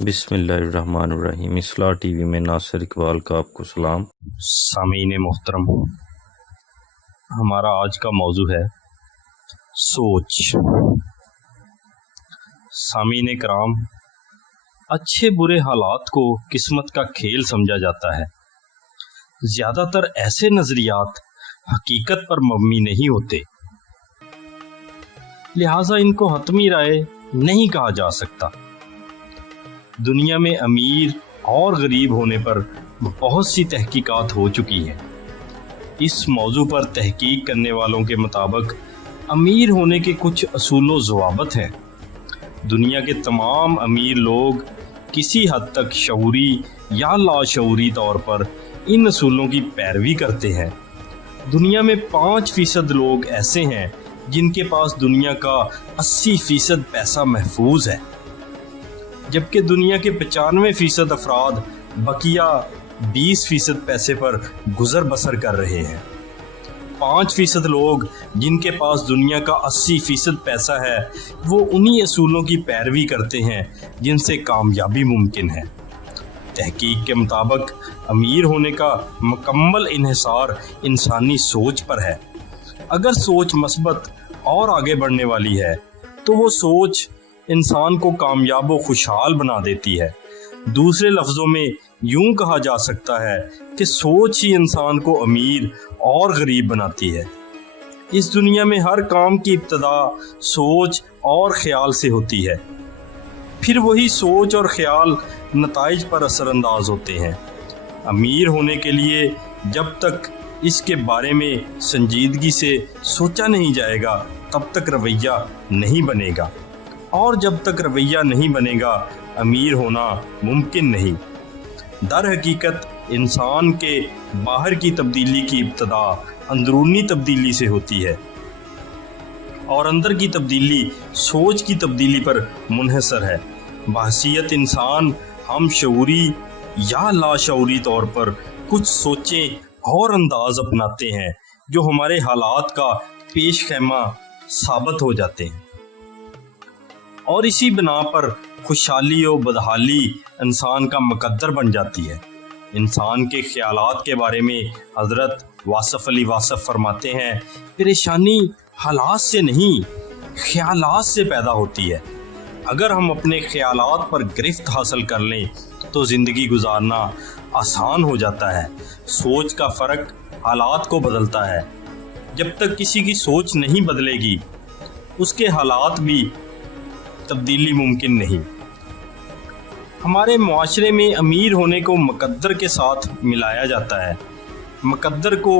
بسم اللہ الرحمن الرحیم۔ اصلاح ٹی وی میں ناصر اقبال کا آپ کو سلام۔ سامعین محترم، ہمارا آج کا موضوع ہے سوچ۔ سامعین کرام، اچھے برے حالات کو قسمت کا کھیل سمجھا جاتا ہے۔ زیادہ تر ایسے نظریات حقیقت پر مبنی نہیں ہوتے، لہٰذا ان کو حتمی رائے نہیں کہا جا سکتا۔ دنیا میں امیر اور غریب ہونے پر بہت سی تحقیقات ہو چکی ہیں۔ اس موضوع پر تحقیق کرنے والوں کے مطابق امیر ہونے کے کچھ اصول و ضوابط ہیں۔ دنیا کے تمام امیر لوگ کسی حد تک شعوری یا لاشعوری طور پر ان اصولوں کی پیروی کرتے ہیں۔ دنیا میں 5% لوگ ایسے ہیں جن کے پاس دنیا کا 80% پیسہ محفوظ ہے، جبکہ دنیا کے 95% افراد بقیہ 20% پیسے پر گزر بسر کر رہے ہیں۔ 5% لوگ جن کے پاس دنیا کا 80% پیسہ ہے وہ انہی اصولوں کی پیروی کرتے ہیں جن سے کامیابی ممکن ہے۔ تحقیق کے مطابق امیر ہونے کا مکمل انحصار انسانی سوچ پر ہے۔ اگر سوچ مثبت اور آگے بڑھنے والی ہے تو وہ سوچ انسان کو کامیاب و خوشحال بنا دیتی ہے۔ دوسرے لفظوں میں یوں کہا جا سکتا ہے کہ سوچ ہی انسان کو امیر اور غریب بناتی ہے۔ اس دنیا میں ہر کام کی ابتدا سوچ اور خیال سے ہوتی ہے، پھر وہی سوچ اور خیال نتائج پر اثر انداز ہوتے ہیں۔ امیر ہونے کے لیے جب تک اس کے بارے میں سنجیدگی سے سوچا نہیں جائے گا تب تک رویہ نہیں بنے گا، اور جب تک رویہ نہیں بنے گا امیر ہونا ممکن نہیں۔ در حقیقت انسان کے باہر کی تبدیلی کی ابتدا اندرونی تبدیلی سے ہوتی ہے، اور اندر کی تبدیلی سوچ کی تبدیلی پر منحصر ہے۔ بحیثیت انسان ہم شعوری یا لاشعوری طور پر کچھ سوچیں اور انداز اپناتے ہیں جو ہمارے حالات کا پیش خیمہ ثابت ہو جاتے ہیں، اور اسی بنا پر خوشحالی و بدحالی انسان کا مقدر بن جاتی ہے۔ انسان کے خیالات کے بارے میں حضرت واصف علی واصف فرماتے ہیں، پریشانی حالات سے نہیں خیالات سے پیدا ہوتی ہے۔ اگر ہم اپنے خیالات پر گرفت حاصل کر لیں تو زندگی گزارنا آسان ہو جاتا ہے۔ سوچ کا فرق حالات کو بدلتا ہے۔ جب تک کسی کی سوچ نہیں بدلے گی اس کے حالات بھی تبدیلی ممکن نہیں۔ ہمارے معاشرے میں امیر ہونے کو مقدر کے ساتھ ملایا جاتا ہے، مقدر کو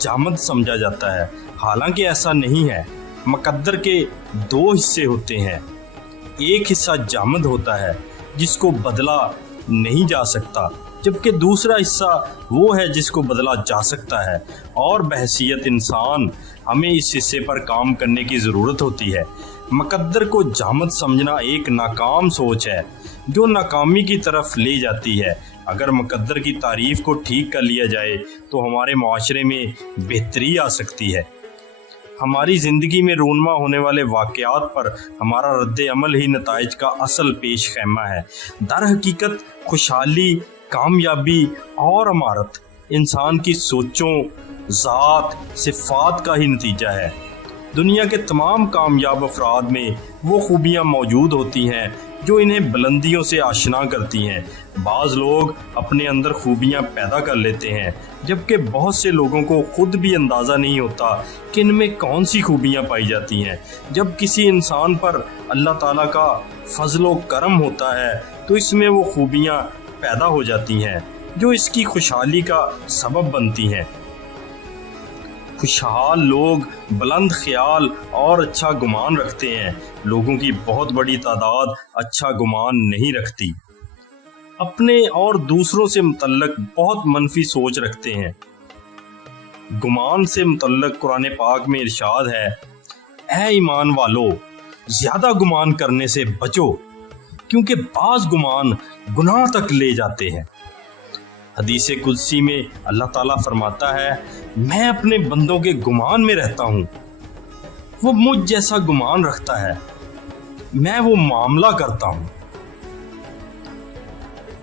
جامد سمجھا جاتا ہے، حالانکہ ایسا نہیں ہے۔ مقدر کے 2 حصے ہوتے ہیں، ایک حصہ جامد ہوتا ہے جس کو بدلا نہیں جا سکتا، جبکہ دوسرا حصہ وہ ہے جس کو بدلا جا سکتا ہے، اور بحیثیت انسان ہمیں اس حصے پر کام کرنے کی ضرورت ہوتی ہے۔ مقدر کو جامد سمجھنا ایک ناکام سوچ ہے جو ناکامی کی طرف لے جاتی ہے۔ اگر مقدر کی تعریف کو ٹھیک کر لیا جائے تو ہمارے معاشرے میں بہتری آ سکتی ہے۔ ہماری زندگی میں رونما ہونے والے واقعات پر ہمارا رد عمل ہی نتائج کا اصل پیش خیمہ ہے۔ در حقیقت خوشحالی، کامیابی اور امارت انسان کی سوچوں، ذات، صفات کا ہی نتیجہ ہے۔ دنیا کے تمام کامیاب افراد میں وہ خوبیاں موجود ہوتی ہیں جو انہیں بلندیوں سے آشنا کرتی ہیں۔ بعض لوگ اپنے اندر خوبیاں پیدا کر لیتے ہیں، جبکہ بہت سے لوگوں کو خود بھی اندازہ نہیں ہوتا کہ ان میں کون سی خوبیاں پائی جاتی ہیں۔ جب کسی انسان پر اللہ تعالیٰ کا فضل و کرم ہوتا ہے تو اس میں وہ خوبیاں پیدا ہو جاتی ہیں جو اس کی خوشحالی کا سبب بنتی ہیں۔ خوشحال لوگ بلند خیال اور اچھا گمان رکھتے ہیں۔ لوگوں کی بہت بڑی تعداد اچھا گمان نہیں رکھتی، اپنے اور دوسروں سے متعلق بہت منفی سوچ رکھتے ہیں۔ گمان سے متعلق قرآن پاک میں ارشاد ہے، اے ایمان والو زیادہ گمان کرنے سے بچو، کیونکہ بعض گمان گناہ تک لے جاتے ہیں۔ حدیث قدسی میں اللہ تعالیٰ فرماتا ہے، میں اپنے بندوں کے گمان میں رہتا ہوں، وہ مجھ جیسا گمان رکھتا ہے، میں وہ معاملہ کرتا ہوں۔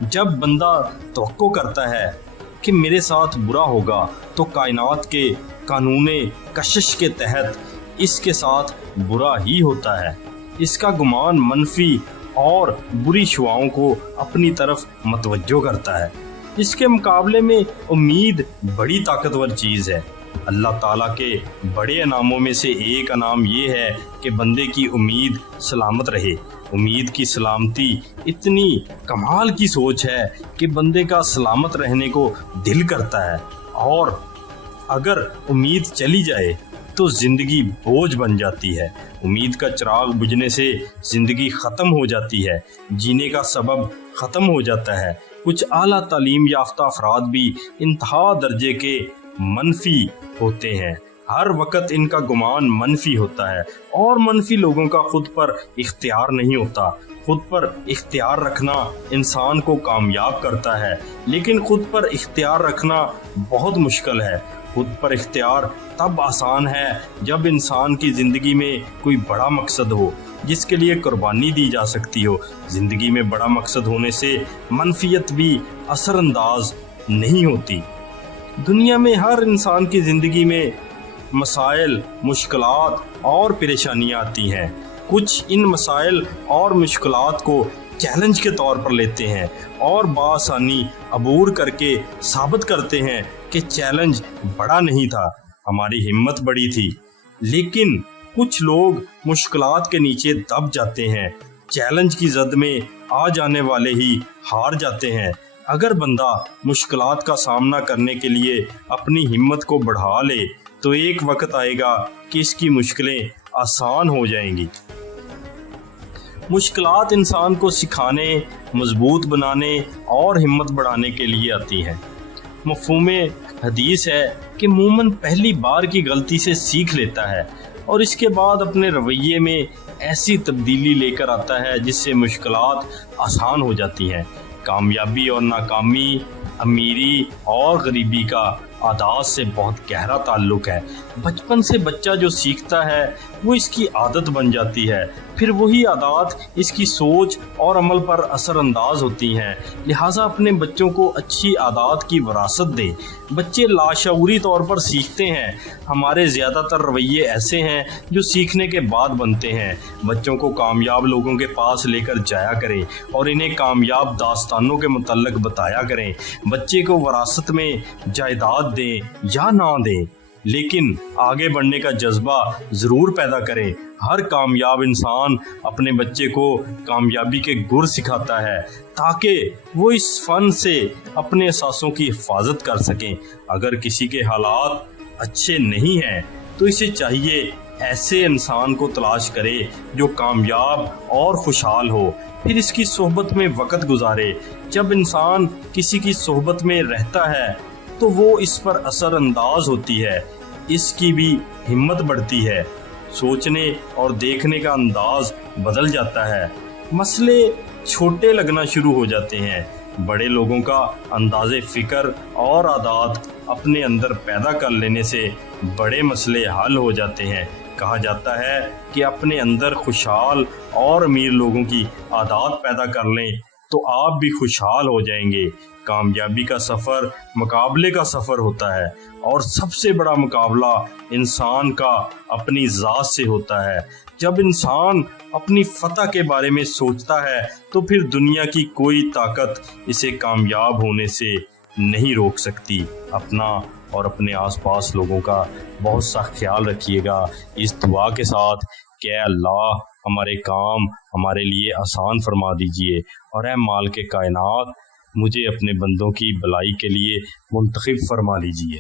جب بندہ توقع کرتا ہے کہ میرے ساتھ برا ہوگا تو کائنات کے قانون کشش کے تحت اس کے ساتھ برا ہی ہوتا ہے۔ اس کا گمان منفی اور بری شعاؤں کو اپنی طرف متوجہ کرتا ہے۔ اس کے مقابلے میں امید بڑی طاقتور چیز ہے۔ اللہ تعالیٰ کے بڑے انعاموں میں سے ایک انعام یہ ہے کہ بندے کی امید سلامت رہے۔ امید کی سلامتی اتنی کمال کی سوچ ہے کہ بندے کا سلامت رہنے کو دل کرتا ہے، اور اگر امید چلی جائے تو زندگی بوجھ بن جاتی ہے۔ امید کا چراغ بجھنے سے زندگی ختم ہو جاتی ہے، جینے کا سبب ختم ہو جاتا ہے۔ کچھ اعلیٰ تعلیم یافتہ افراد بھی انتہا درجے کے منفی ہوتے ہیں۔ ہر وقت ان کا گمان منفی ہوتا ہے، اور منفی لوگوں کا خود پر اختیار نہیں ہوتا۔ خود پر اختیار رکھنا انسان کو کامیاب کرتا ہے، لیکن خود پر اختیار رکھنا بہت مشکل ہے۔ خود پر اختیار تب آسان ہے جب انسان کی زندگی میں کوئی بڑا مقصد ہو جس کے لیے قربانی دی جا سکتی ہو۔ زندگی میں بڑا مقصد ہونے سے منفیت بھی اثر انداز نہیں ہوتی۔ دنیا میں ہر انسان کی زندگی میں مسائل، مشکلات اور پریشانیاں آتی ہیں۔ کچھ ان مسائل اور مشکلات کو چیلنج کے طور پر لیتے ہیں اور بآسانی عبور کر کے ثابت کرتے ہیں کہ چیلنج بڑا نہیں تھا، ہماری ہمت بڑی تھی۔ لیکن کچھ لوگ مشکلات کے نیچے دب جاتے ہیں، چیلنج کی زد میں آ جانے والے ہی ہار جاتے ہیں۔ اگر بندہ مشکلات کا سامنا کرنے کے لیے اپنی ہمت کو بڑھا لے تو ایک وقت آئے گا کہ اس کی مشکلیں آسان ہو جائیں گی۔ مشکلات انسان کو سکھانے، مضبوط بنانے اور ہمت بڑھانے کے لیے آتی ہیں۔ مفہوم حدیث ہے کہ مومن پہلی بار کی غلطی سے سیکھ لیتا ہے اور اس کے بعد اپنے رویے میں ایسی تبدیلی لے کر آتا ہے جس سے مشکلات آسان ہو جاتی ہیں۔ کامیابی اور ناکامی، امیری اور غریبی کا عادات سے بہت گہرا تعلق ہے۔ بچپن سے بچہ جو سیکھتا ہے وہ اس کی عادت بن جاتی ہے، پھر وہی عادات اس کی سوچ اور عمل پر اثر انداز ہوتی ہیں۔ لہٰذا اپنے بچوں کو اچھی عادات کی وراثت دیں۔ بچے لاشعوری طور پر سیکھتے ہیں۔ ہمارے زیادہ تر رویے ایسے ہیں جو سیکھنے کے بعد بنتے ہیں۔ بچوں کو کامیاب لوگوں کے پاس لے کر جایا کریں اور انہیں کامیاب داستانوں کے متعلق بتایا کریں۔ بچے کو وراثت میں جائیداد دیں یا نہ دیں، لیکن آگے بڑھنے کا جذبہ ضرور پیدا کریں۔ ہر کامیاب انسان اپنے بچے کو کامیابی کے گر سکھاتا ہے تاکہ وہ اس فن سے اپنے احساسوں کی حفاظت کر سکیں۔ اگر کسی کے حالات اچھے نہیں ہیں تو اسے چاہیے ایسے انسان کو تلاش کرے جو کامیاب اور خوشحال ہو، پھر اس کی صحبت میں وقت گزارے۔ جب انسان کسی کی صحبت میں رہتا ہے تو وہ اس پر اثر انداز ہوتی ہے، اس کی بھی ہمت بڑھتی ہے، سوچنے اور دیکھنے کا انداز بدل جاتا ہے، مسئلے چھوٹے لگنا شروع ہو جاتے ہیں۔ بڑے لوگوں کا انداز فکر اور عادات اپنے اندر پیدا کر لینے سے بڑے مسئلے حل ہو جاتے ہیں۔ کہا جاتا ہے کہ اپنے اندر خوشحال اور امیر لوگوں کی عادات پیدا کر لیں تو آپ بھی خوشحال ہو جائیں گے۔ کامیابی کا سفر مقابلے کا سفر ہوتا ہے، اور سب سے بڑا مقابلہ انسان کا اپنی ذات سے ہوتا ہے۔ جب انسان اپنی فتح کے بارے میں سوچتا ہے تو پھر دنیا کی کوئی طاقت اسے کامیاب ہونے سے نہیں روک سکتی۔ اپنا اور اپنے آس پاس لوگوں کا بہت سا خیال رکھیے گا اس دعا کے ساتھ کہ اے اللہ ہمارے کام ہمارے لیے آسان فرما دیجئے، اور اے مالک کائنات مجھے اپنے بندوں کی بھلائی کے لیے منتخب فرما لیجئے۔